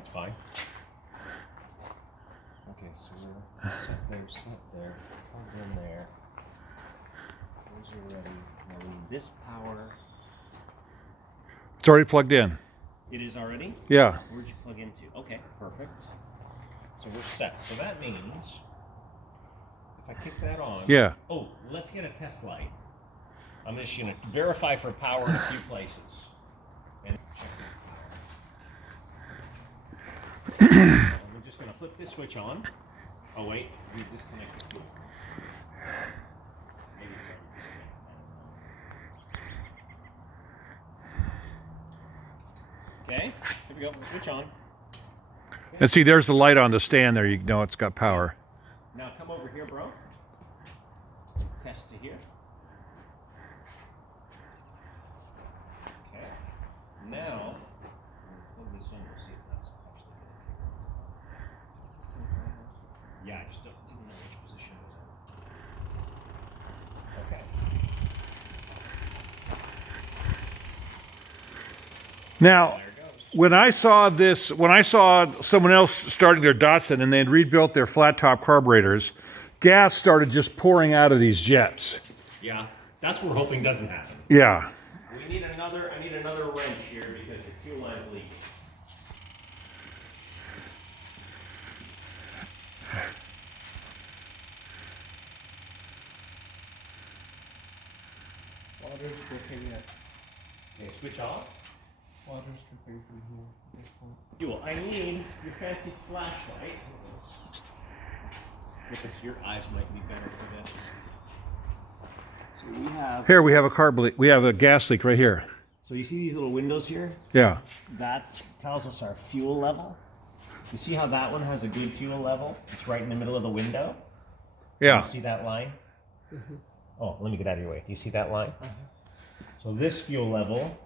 That's fine. Okay, so we're set there, plug in there. Those are ready. Now we need this power. It's already plugged in. It is already? Yeah. Where'd you plug into? Okay, perfect. So we're set. So that means if I kick that on. Yeah. Oh, let's get a test light. I'm just going to verify for power in a few places. And check the power. We're just going to flip this switch on. Oh wait, we disconnected the switch. Maybe it's already disconnected. Okay, here we go. Switch on. And see, there's the light on the stand there. You know it's got power. Now come over here, bro. Test to here. Okay. Now, plug this in. We'll see if that's actually going to. Yeah, I just didn't know which position it was in. Okay. Now, There it goes. when I saw someone else starting their Datsun and they had rebuilt their flat top carburetors, gas started just pouring out of these jets. Yeah, that's what we're hoping doesn't happen. Yeah. I need another wrench here because the fuel line's leaking. Water's dripping at. Okay, switch off. Water's dripping from here at this point. Fuel. I need your fancy flashlight. Because your eyes might be better for this. So we have. Here we have a carb leak. We have a gas leak right here. So you see these little windows here? Yeah. That tells us our fuel level. You see how that one has a good fuel level? It's right in the middle of the window. Yeah. You see that line? Oh, let me get out of your way. Do you see that line? So this fuel level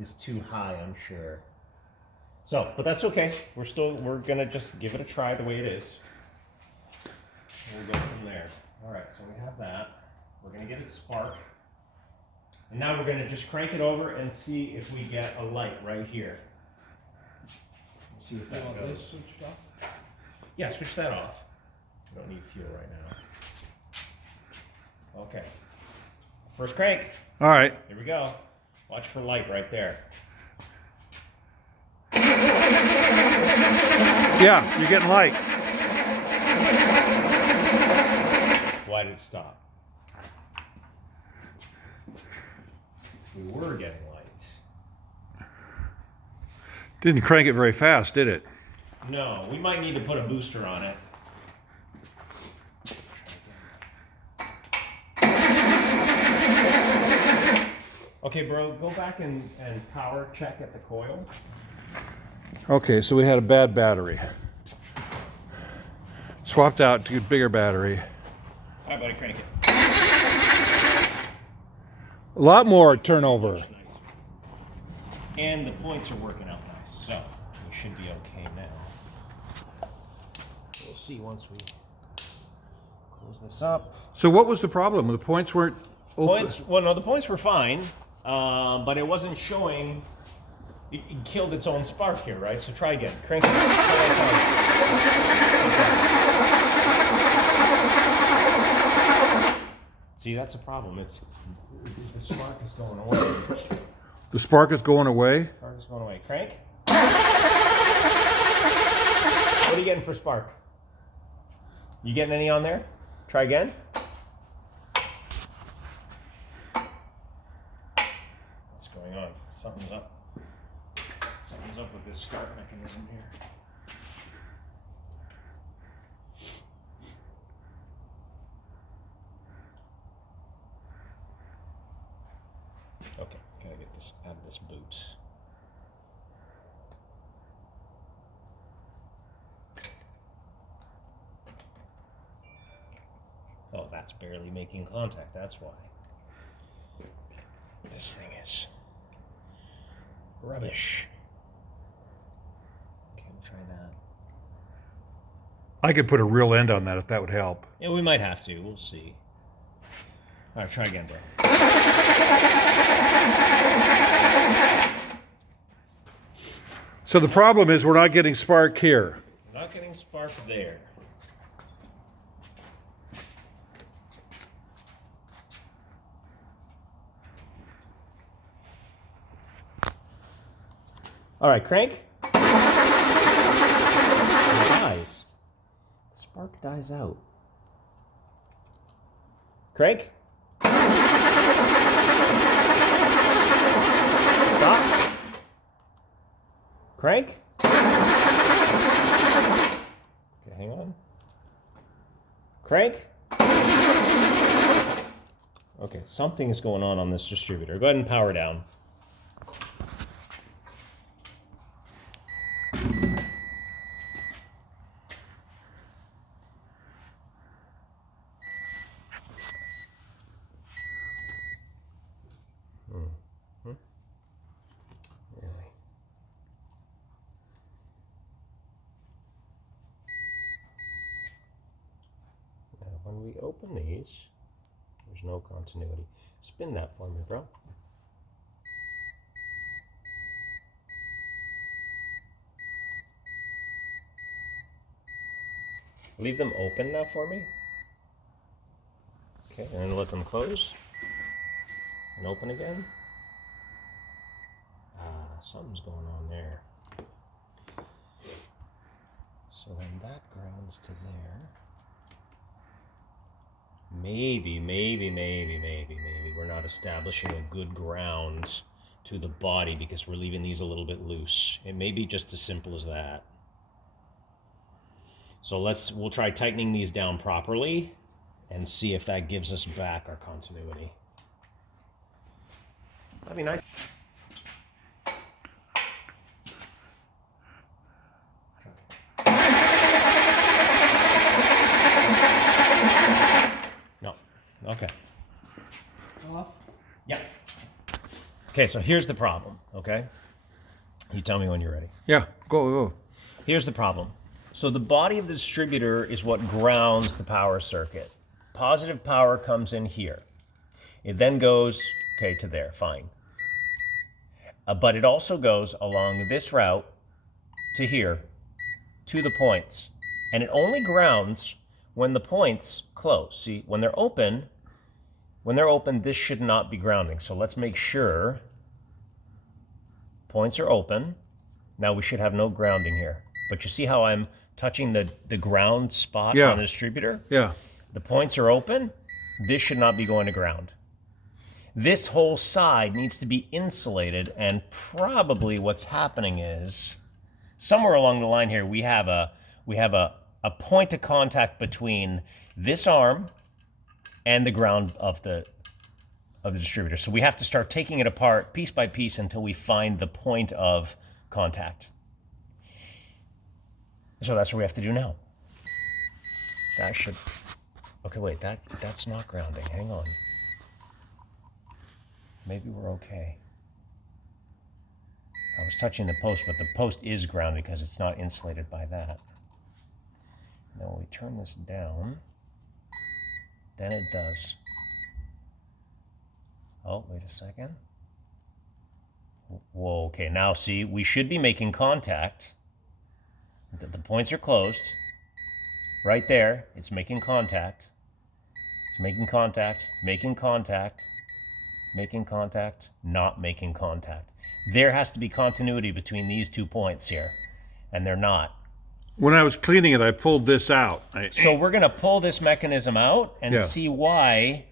is too high, I'm sure. So, but that's okay. We're gonna just give it a try the way it is. And we'll go from there. All right, so we have that. We're gonna get a spark. And now we're gonna just crank it over and see if we get a light right here. We'll see if You that want goes. this switched off? Yeah, switch that off. We don't need fuel right now. Okay. First crank. All right. Here we go. Watch for light right there. Yeah, you're getting light. Why did it stop? We were getting light. Didn't crank it very fast, did it? No, we might need to put a booster on it. Okay, bro, go back and power check at the coil. Okay, so we had a bad battery. Swapped out to a bigger battery. All right, buddy, crank it. A lot more turnover. Nice. And the points are working out nice, so we should be okay now. We'll see once we close this up. So what was the problem? The points weren't open? Well, no, the points were fine, but it wasn't showing. It killed its own spark here, right? So try again. Crank it. See, that's the problem. It's the spark is going away. The spark is going away? Spark is going away. Crank. What are you getting for spark? You getting any on there? Try again. What's going on? Something's up. Something's up with this start mechanism here. Okay, gotta get this out of this boot. Oh, that's barely making contact, that's why. This thing is rubbish. Okay, we'll try that. I could put a real end on that if that would help. Yeah, we might have to. We'll see. All right, try again, bro. So the problem is we're not getting spark here. We're not getting spark there. All right, crank. It dies. The spark dies out. Crank. Stop. Crank. Okay, hang on. Crank. Okay, something is going on this distributor. Go ahead and power down. When we open these, there's no continuity. Spin that for me, bro. Leave them open now for me. Okay, and then let them close. And open again. Something's going on there. So then that grounds to there. Maybe we're not establishing a good ground to the body because we're leaving these a little bit loose. It may be just as simple as that. So we'll try tightening these down properly and see if that gives us back our continuity. That'd be nice. No. Okay. Off. Yeah. Okay, so here's the problem, okay? You tell me when you're ready. Yeah, go. Here's the problem. So the body of the distributor is what grounds the power circuit. Positive power comes in here. It then goes, okay, to there, fine. But it also goes along this route to here, to the points. And it only grounds when the points close. See, when they're open, this should not be grounding. So let's make sure points are open. Now we should have no grounding here. But you see how I'm touching the ground spot on the distributor? Yeah. The points are open. This should not be going to ground. This whole side needs to be insulated, and probably what's happening is somewhere along the line here we have a point of contact between this arm and the ground of the distributor. So we have to start taking it apart piece by piece until we find the point of contact. So that's what we have to do now. That should, okay, wait, that's not grounding. Hang on. Maybe we're okay. I was touching the post, but the post is grounded because it's not insulated by that. Now when we turn this down, then it does. Oh, wait a second. Whoa, okay, now see, we should be making contact. The points are closed. Right there, it's making contact. It's making contact, making contact, making contact, not making contact. There has to be continuity between these 2 points here, and they're not. When I was cleaning it, I pulled this out. So we're going to pull this mechanism out and see why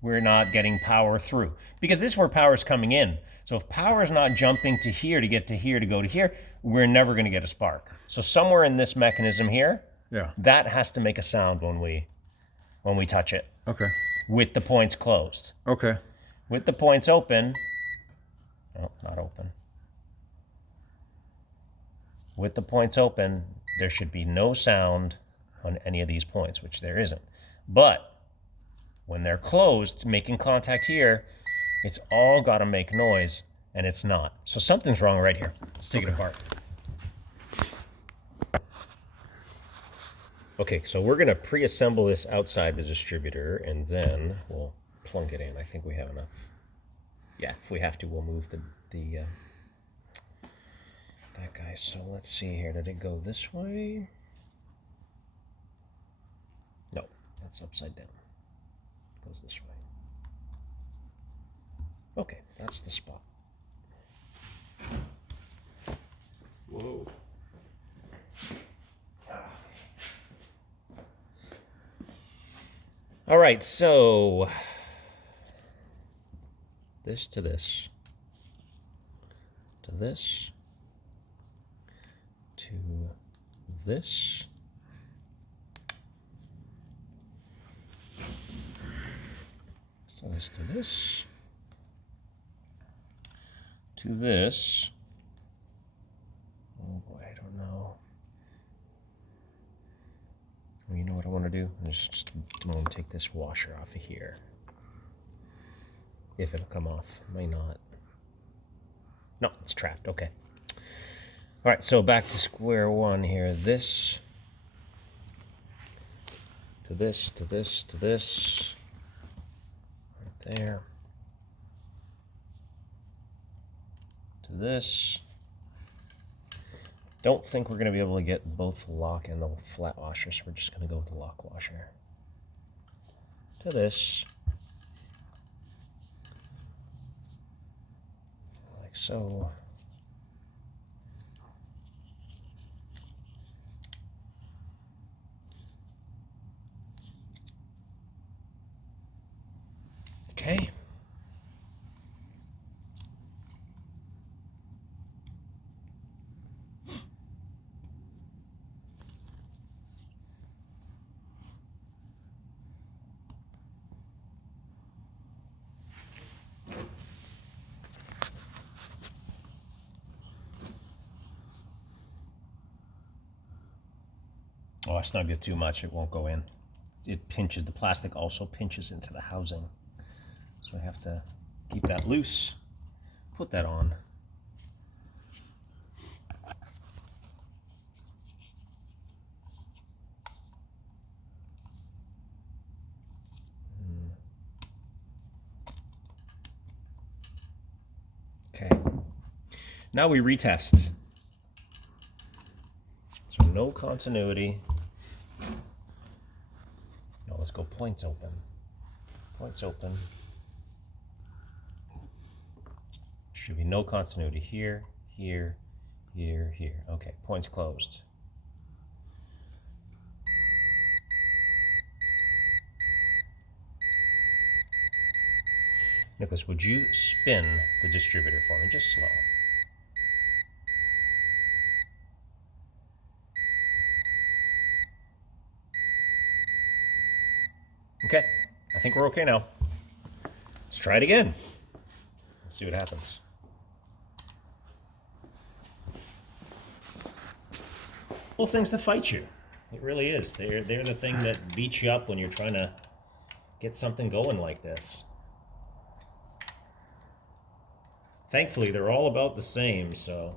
we're not getting power through. Because this is where power is coming in. So if power is not jumping to here to get to here to go to here, we're never going to get a spark. So somewhere in this mechanism here, that has to make a sound when we touch it. Okay. With the points closed. Okay. With the points open, oh, not open. With the points open, there should be no sound on any of these points, which there isn't. But when they're closed, making contact here, it's all got to make noise, and it's not. So something's wrong right here. Let's take it apart. Okay, so we're going to pre-assemble this outside the distributor, and then we'll plunk it in. I think we have enough. Yeah, if we have to, we'll move that guy Okay, so let's see here. Did it go this way? No, that's upside down. It goes this way. Okay, that's the spot. Whoa. All right, so this to this, to this, to this. So this to this, to this. Oh boy, I don't know. Well, you know what I want to do? I'm just going to take this washer off of here. If it'll come off, it may not. No, it's trapped. Okay. All right, so back to square one here. This to this to this to this. Right there. To this. Don't think we're going to be able to get both the lock and the flat washer, so we're just going to go with the lock washer. To this. Like so. Okay. Oh, I snugged it too much. It won't go in. It pinches. The plastic also pinches into the housing. So I have to keep that loose. Put that on. Okay. Now we retest. So no continuity. Now let's go points open. Points open. Should be no continuity here, here, here, here. Okay, points closed. Nicholas, would you spin the distributor for me, just slow? Okay, I think we're okay now. Let's try it again. Let's see what happens. Little things that fight you. It really is. They're the thing that beats you up when you're trying to get something going like this. Thankfully, they're all about the same, so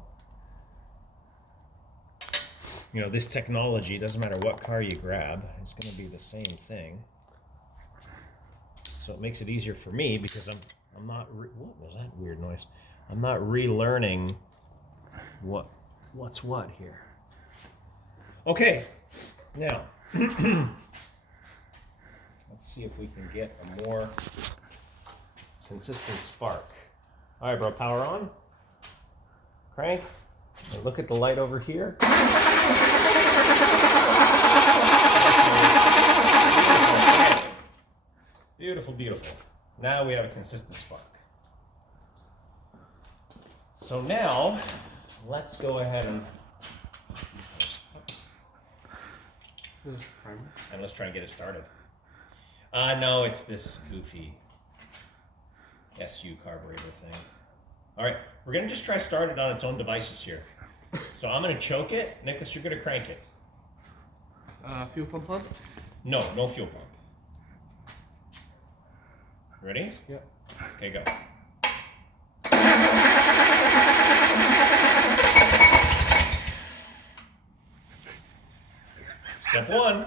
you know, this technology, doesn't matter what car you grab, it's going to be the same thing. So it makes it easier for me because I'm not what was that weird noise? I'm not relearning what's what here. Okay, now let's see if we can get a more consistent spark. All right, bro, power on. Crank. And look at the light over here. Beautiful, beautiful. Now we have a consistent spark. So now, let's go ahead and let's try and get it started. No, it's this goofy SU carburetor thing. All right, we're gonna just try start it on its own devices here. So I'm gonna choke it. Nicholas, you're gonna crank it. Fuel pump on? No, no fuel pump. Ready? Yep. Okay, go. Step one.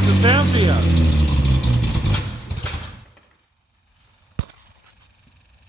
does it sound to you?